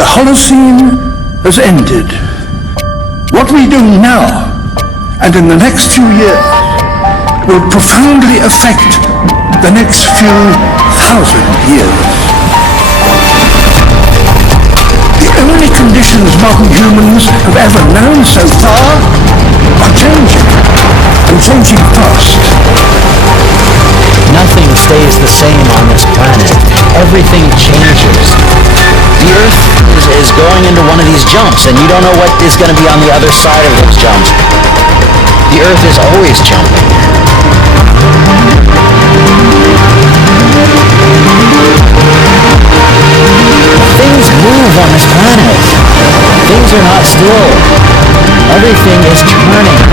The Holocene has ended. What we do now, and in the next few years, will profoundly affect the next few thousand years. The only conditions modern humans have ever known so far are changing, and changing fast. Nothing stays the same on this planet. Everything changes. The Earth is going into one of these jumps, and you don't know what is going to be on the other side of those jumps. The Earth is always jumping. Things move on this planet. Things are not still. Everything is turning.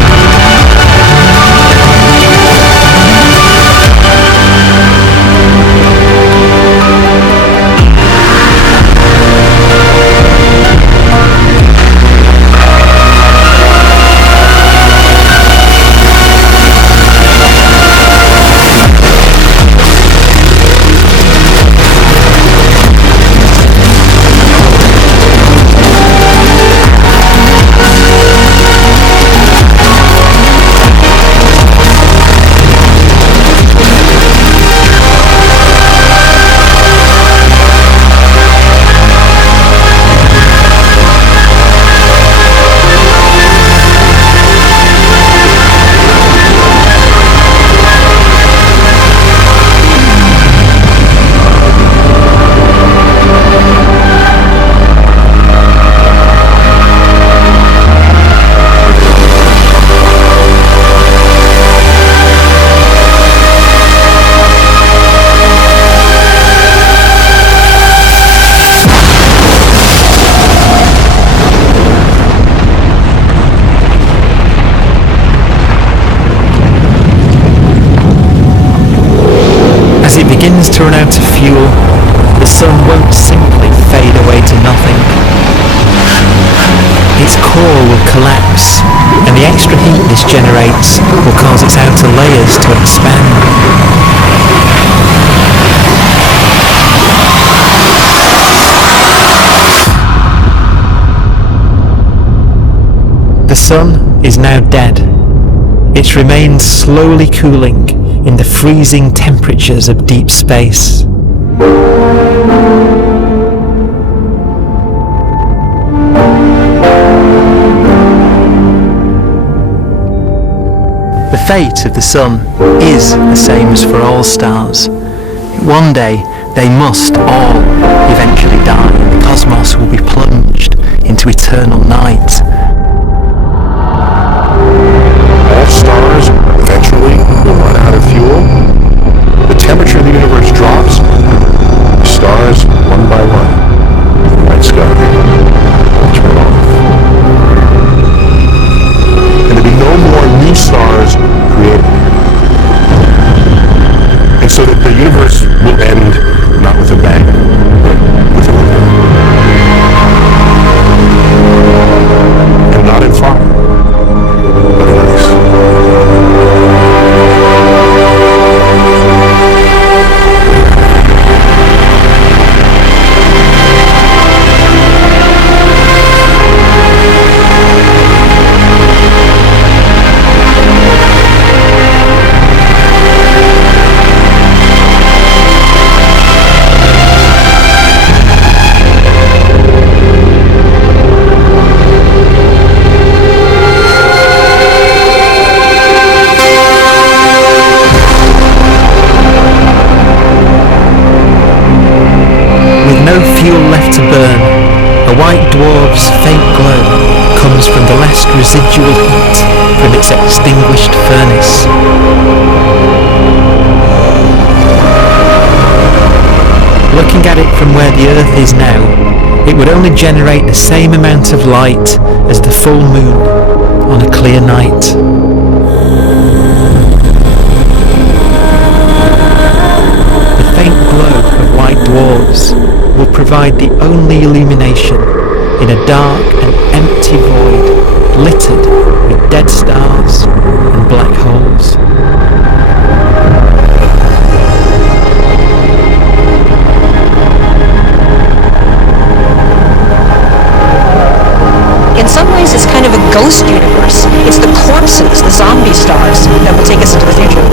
As it begins to run out of fuel, the sun won't simply fade away to nothing. Its core will collapse, and the extra heat this generates will cause its outer layers to expand. The sun is now dead. It remains slowly cooling in the freezing temperatures of deep space. The fate of the sun is the same as for all stars. One day they must all eventually die, and the cosmos will be plunged into eternal night. All stars eventually will run out of fuel. The temperature of the universe drops. Stars, one by one, in the night sky, will turn off. And there'll be no more new stars created. And so that the universe will end not with a bang, but with a whimper. And not in fire, but in ice. With no fuel left to burn, A white dwarf's faint glow comes from the last residual heat from its extinguished furnace. Looking at it from where the Earth is now, it would only generate the same amount of light as the full moon on a clear night. The faint glow of white dwarfs will provide the only illumination in a dark and empty void littered with dead stars and black holes. In some ways, it's kind of a ghost universe. It's the corpses, the zombie stars, that will take us into the future.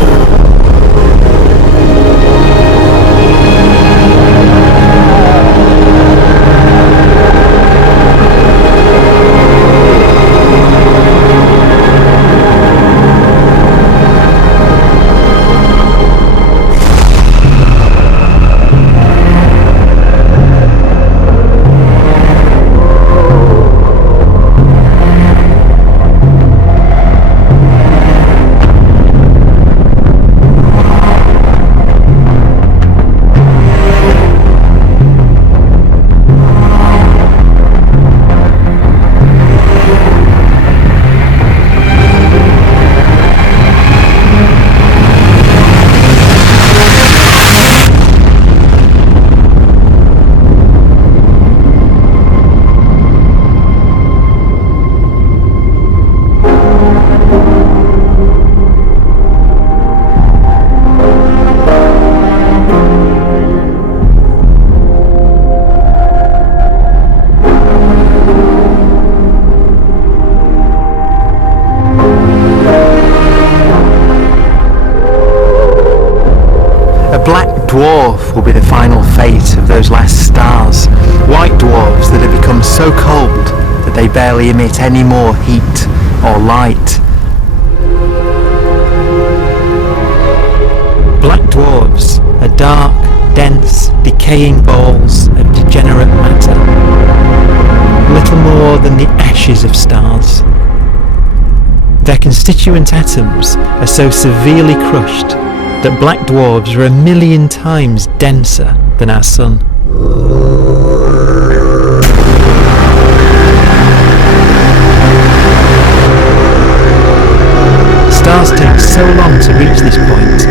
Dwarf will be the final fate of those last stars, white dwarfs that have become so cold that they barely emit any more heat or light. Black dwarfs are dark, dense, decaying balls of degenerate matter, little more than the ashes of stars. Their constituent atoms are so severely crushed that black dwarfs are 1,000,000 times denser than our Sun. Stars take so long to reach this point,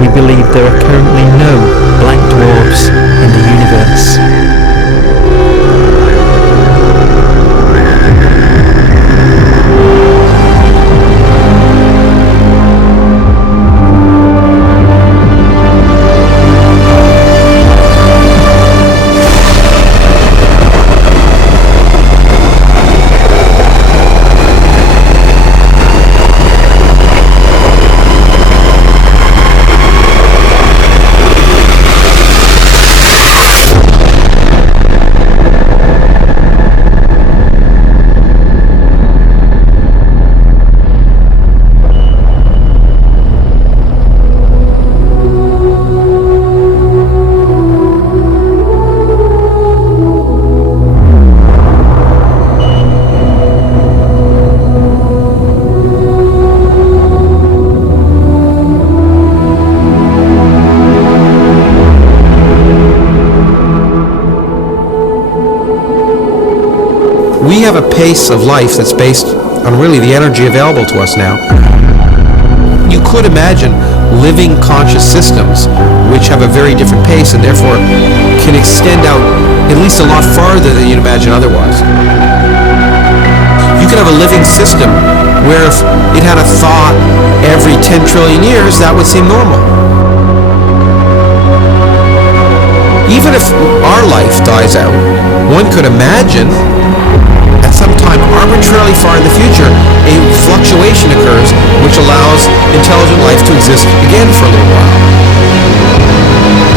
we believe there are currently no black dwarfs in the universe. We have a pace of life that's based on really the energy available to us now. You could imagine living conscious systems which have a very different pace and therefore can extend out at least a lot farther than you'd imagine otherwise. You could have a living system where if it had a thought every 10 trillion years, that would seem normal. Even if our life dies out, one could imagine at some time arbitrarily far in the future, a fluctuation occurs which allows intelligent life to exist again for a little while.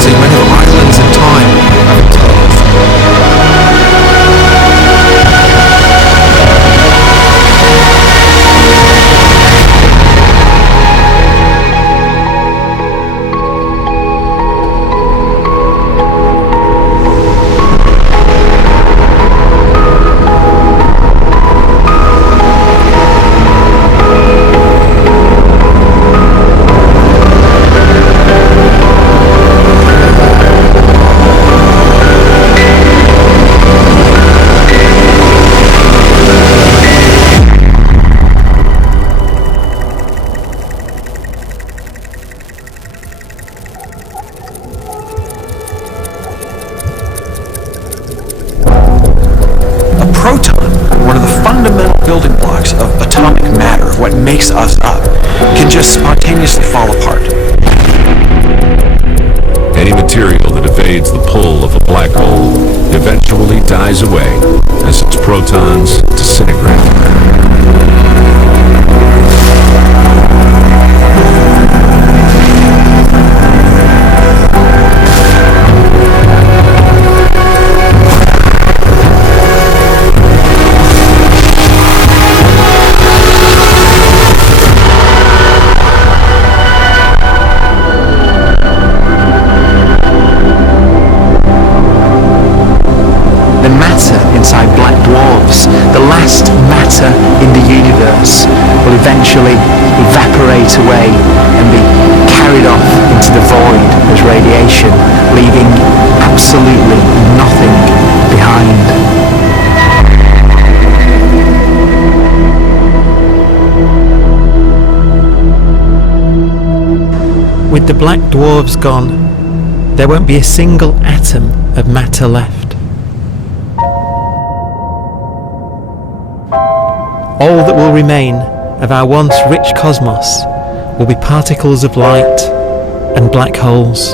So you might have islands in time of intelligence. building blocks of atomic matter, of what makes us up, can just spontaneously fall apart. Any material that evades the pull of a black hole eventually dies away as its protons disintegrate. The matter inside black dwarfs, the last matter in the universe, will eventually evaporate away and be carried off into the void as radiation, leaving absolutely nothing behind. With the black dwarfs gone, there won't be a single atom of matter left. All that will remain of our once rich cosmos will be particles of light and black holes.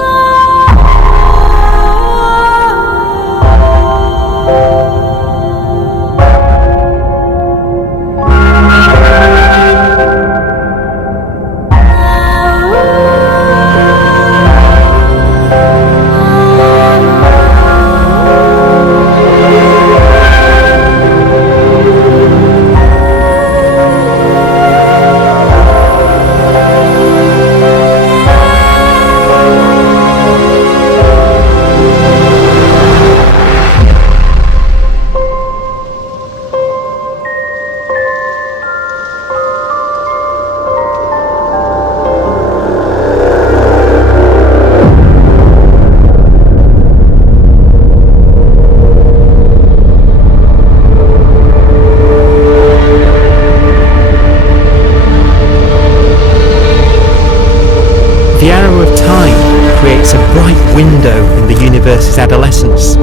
The arrow of time creates a bright window in the universe's adolescence,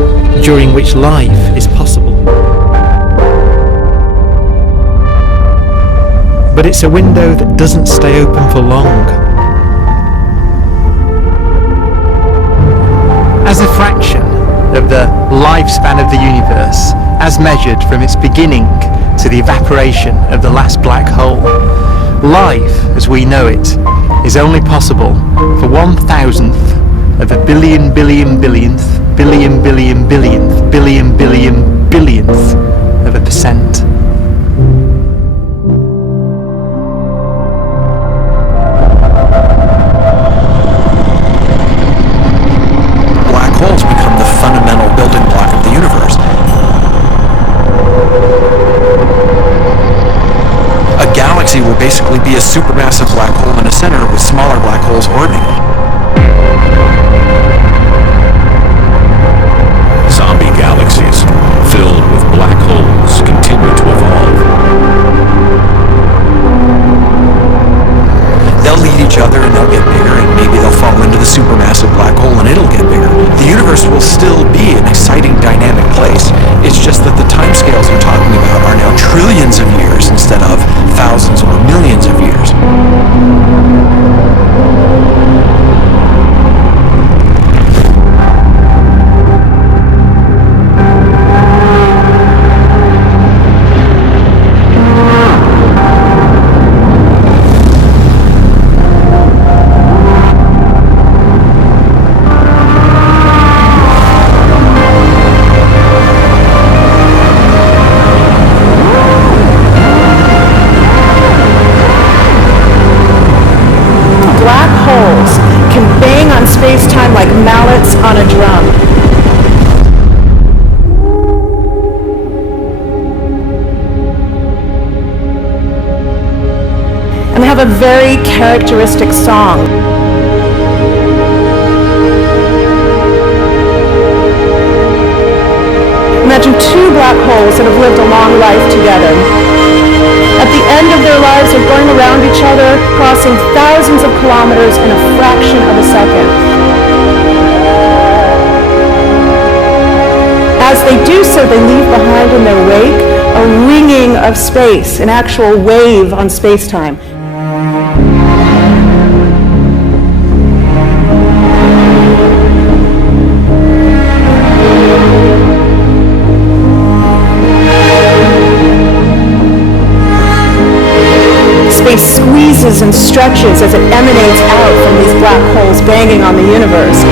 during which life is possible. But it's a window that doesn't stay open for long. As a fraction of the lifespan of the universe, as measured from its beginning to the evaporation of the last black hole, life, as we know it, is only possible for 1,000th of a billion billionth billionth of a percent. Black holes become the fundamental building block of the universe. A galaxy will basically be a supermassive black hole in a center with smaller black holes orbiting it. Zombie galaxies filled with black holes continue to evolve. They'll lead each other and they'll get bigger, and maybe they'll fall into the supermassive black hole and it'll get bigger. The universe will still be an exciting, dynamic place. It's just that the timescales we're talking about are now trillions of years instead of thousands or millions of years. Space-time like mallets on a drum. And they have a very characteristic song. Imagine two black holes that have lived a long life together. At the end of their lives, they're going around each other, crossing thousands of kilometers in a fraction of a second. As they do so, they leave behind in their wake a ringing of of space, an actual wave on space-time. Space squeezes and stretches as it emanates out from these black holes banging on the universe.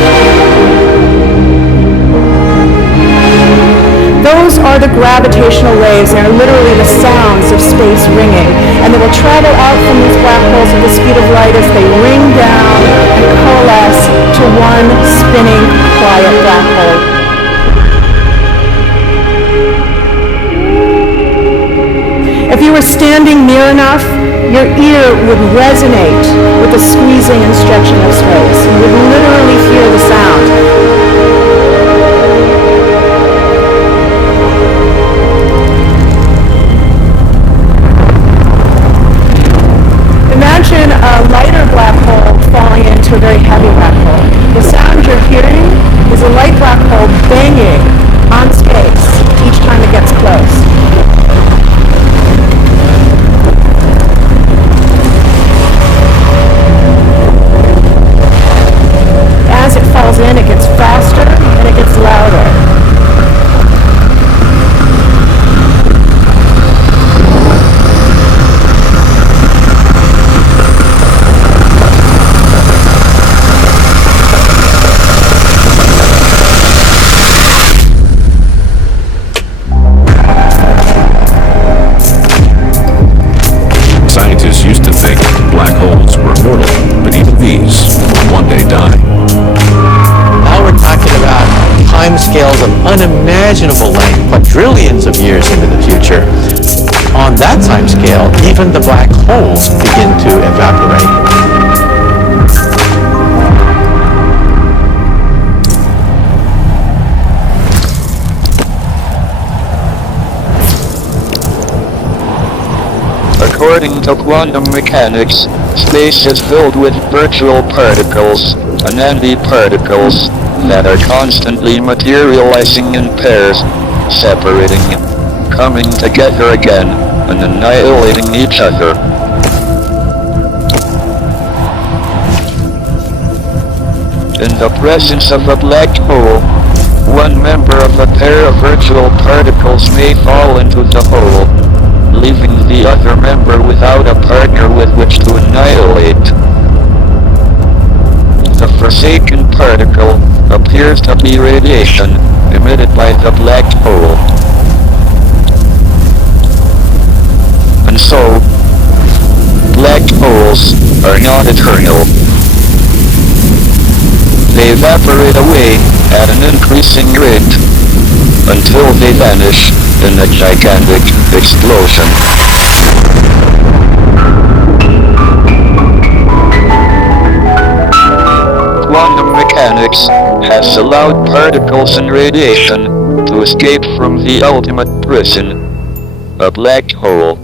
Those are the gravitational waves. They are literally the sounds of space ringing. And they will travel out from these black holes at the speed of light as they ring down and coalesce to one spinning, quiet black hole. If you were standing near enough, your ear would resonate with the squeezing and stretching of space. You would literally hear the sound. Imagine a lighter black hole falling into a very heavy black hole. The sound you're hearing is a light black hole banging on space each time it gets close. As it falls in, it gets faster and it gets louder. Scientists used to think black holes were mortal, but even these will one day die. Now we're talking about timescales of unimaginable length, quadrillions of years into the future. On that timescale, even the black holes begin to evaporate. According to quantum mechanics, space is filled with virtual particles, and anti-particles, that are constantly materializing in pairs, separating, coming together again, and annihilating each other. In the presence of a black hole, one member of a pair of virtual particles may fall into the hole, leaving the other member without a partner with which to annihilate. The forsaken particle appears to be radiation emitted by the black hole. And so, black holes are not eternal. They evaporate away at an increasing rate until they vanish in a gigantic explosion. Quantum mechanics has allowed particles and radiation to escape from the ultimate prison, a black hole.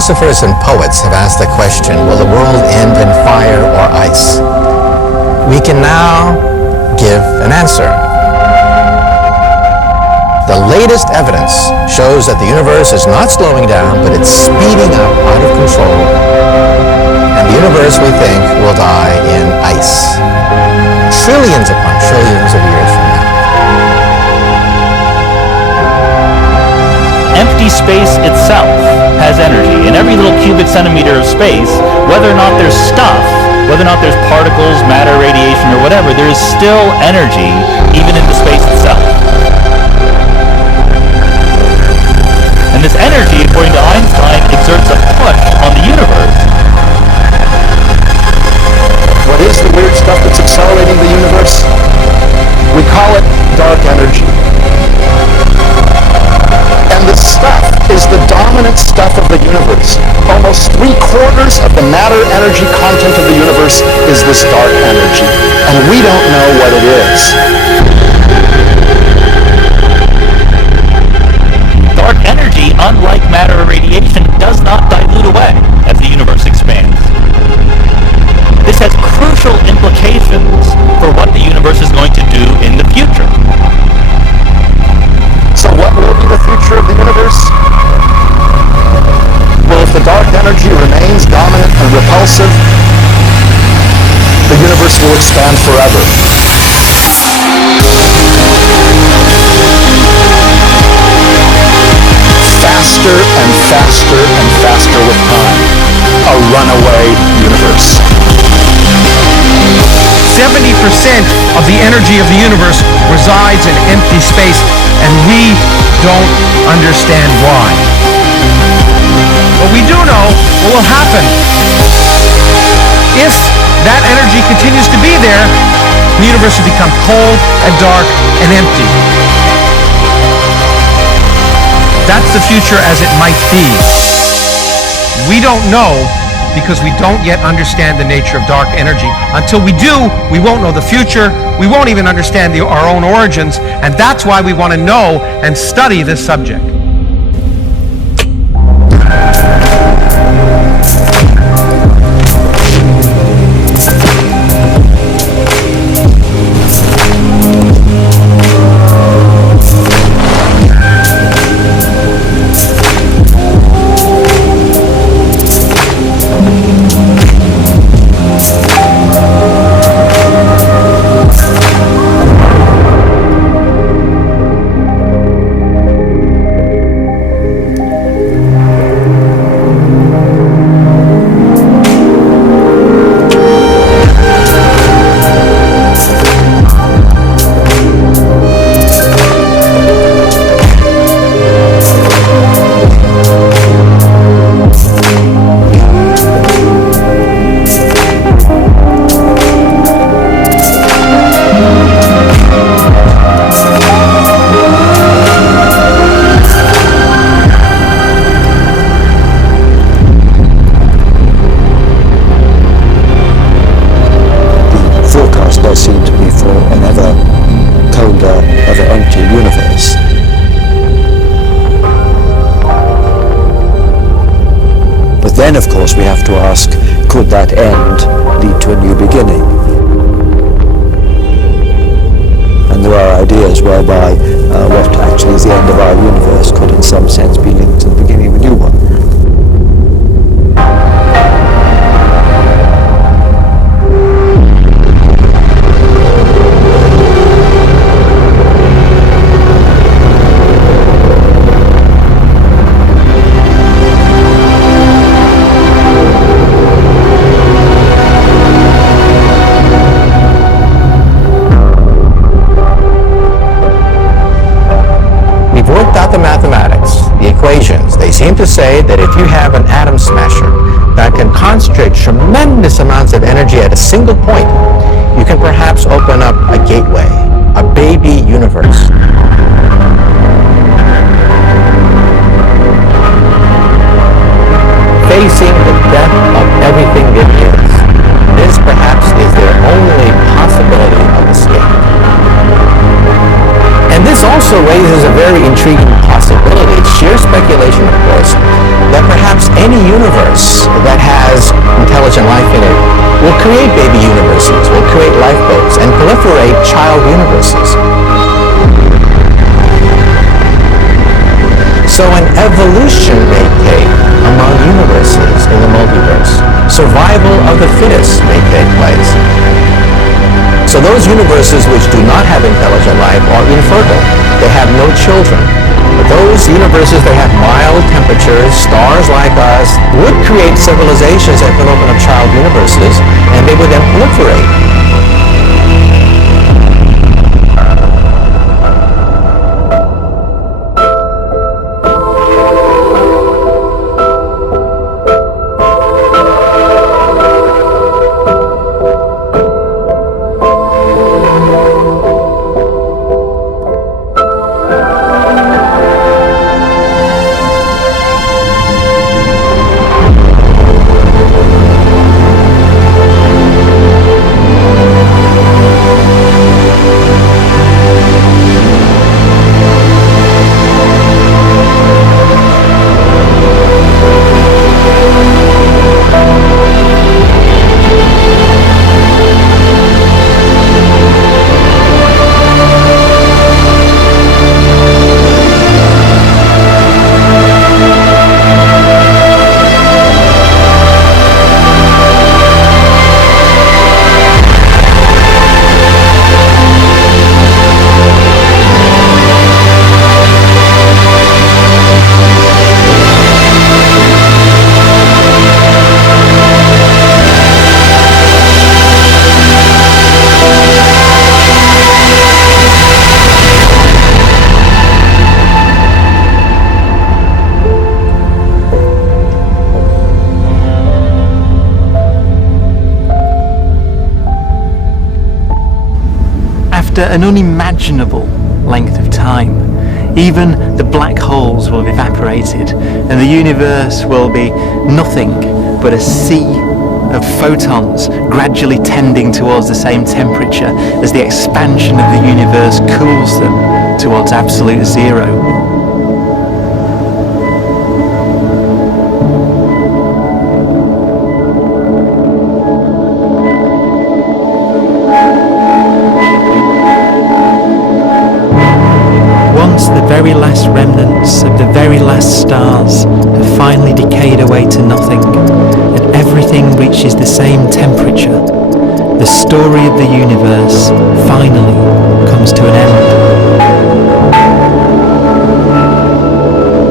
Philosophers and poets have asked the question, will the world end in fire or ice? We can now give an answer. The latest evidence shows that the universe is not slowing down, but it's speeding up out of control. And The universe, we think, will die in ice. Trillions upon trillions of years from now. Empty space itself has energy. In every little cubic centimeter of space, whether or not there's stuff, whether or not there's particles, matter, radiation, or whatever, there is still energy even in the space itself. And this energy, according to Einstein, exerts a push on the universe. What is the weird stuff that's accelerating the universe? We call it dark energy. And this stuff is the dominant stuff of the universe. Almost 3/4 of the matter-energy content of the universe is this dark energy. And we don't know what it is. Dark energy, unlike matter or radiation, does not dilute away as the universe expands. This has crucial implications for what the universe is going to do in the future. So what will be the future of the universe? Well, if the dark energy remains dominant and repulsive, the universe will expand forever. Faster and faster and faster with time. A runaway universe. 70% of the energy of the universe resides in empty space, and we don't understand why. But we do know what will happen. If that energy continues to be there, the universe will become cold and dark and empty. That's the future as it might be. We don't know because we don't yet understand the nature of dark energy. Until we do, we won't know the future. We won't even understand our own origins, and that's why we want to know and study this subject. Then, of course, we have to ask, could that end lead to a new beginning? And there are ideas whereby what actually is the end of our universe could in some sense be linked to the beginning of a new one. They seem to say that if you have an atom smasher that can concentrate tremendous amounts of energy at a single point, you can perhaps open up a gateway, a baby universe. Facing the death of everything there is, this perhaps is their only possibility of escape. And this also raises a very intriguing possibility, sheer speculation of course, that perhaps any universe that has intelligent life in it will create baby universes, will create lifeboats, and proliferate child universes. So an evolution may take among universes in the multiverse. survival of the fittest may take place. So those universes which do not have intelligent life are infertile. They have no children. But those universes that have mild temperatures, stars like us, would create civilizations that could open up child universes, and they would then proliferate. After an unimaginable length of time, even the black holes will have evaporated and the universe will be nothing but a sea of photons gradually tending towards the same temperature as the expansion of the universe cools them towards absolute zero. The very last remnants of the very last stars have finally decayed away to nothing, and everything reaches the same temperature. The story of the universe finally comes to an end.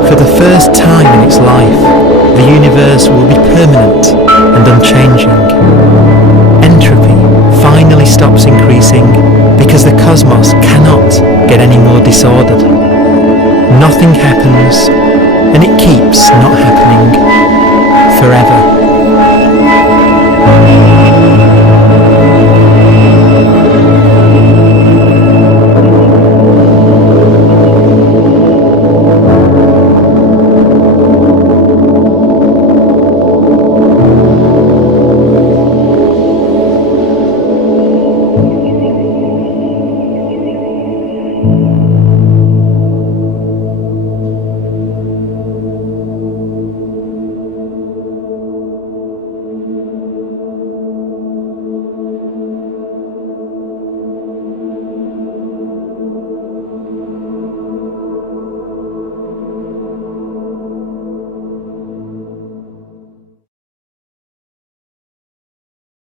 For the first time in its life, the universe will be permanent and unchanging. Entropy finally stops increasing because the cosmos cannot get any more disordered. Nothing happens, and it keeps not happening forever.